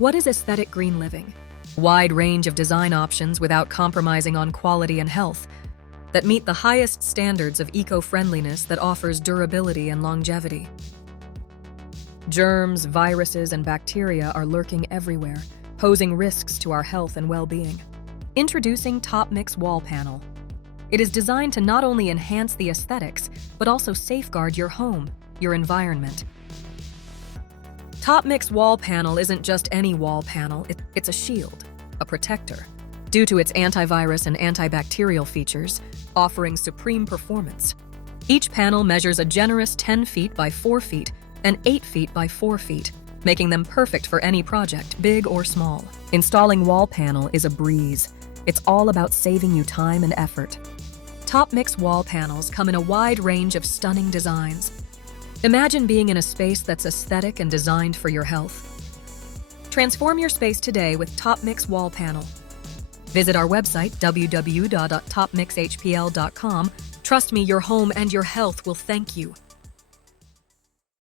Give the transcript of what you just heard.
What is aesthetic green living? Wide range of design options without compromising on quality and health that meet the highest standards of eco-friendliness that offers durability and longevity. Germs, viruses, and bacteria are lurking everywhere, posing risks to our health and well-being. Introducing TOPMIX Wall Panel. It is designed to not only enhance the aesthetics, but also safeguard your home, your environment. TOPMIX Wall Panel isn't just any wall panel, it's a shield, a protector, due to its antivirus and antibacterial features, offering supreme performance. Each panel measures a generous 10 feet by 4 feet and 8 feet by 4 feet, making them perfect for any project, big or small. Installing wall panel is a breeze. It's all about saving you time and effort. TOPMIX wall panels come in a wide range of stunning designs. Imagine being in a space that's aesthetic and designed for your health. Transform your space today with TOPMIX Wall Panel. Visit our website, www.topmixhpl.com. Trust me, your home and your health will thank you.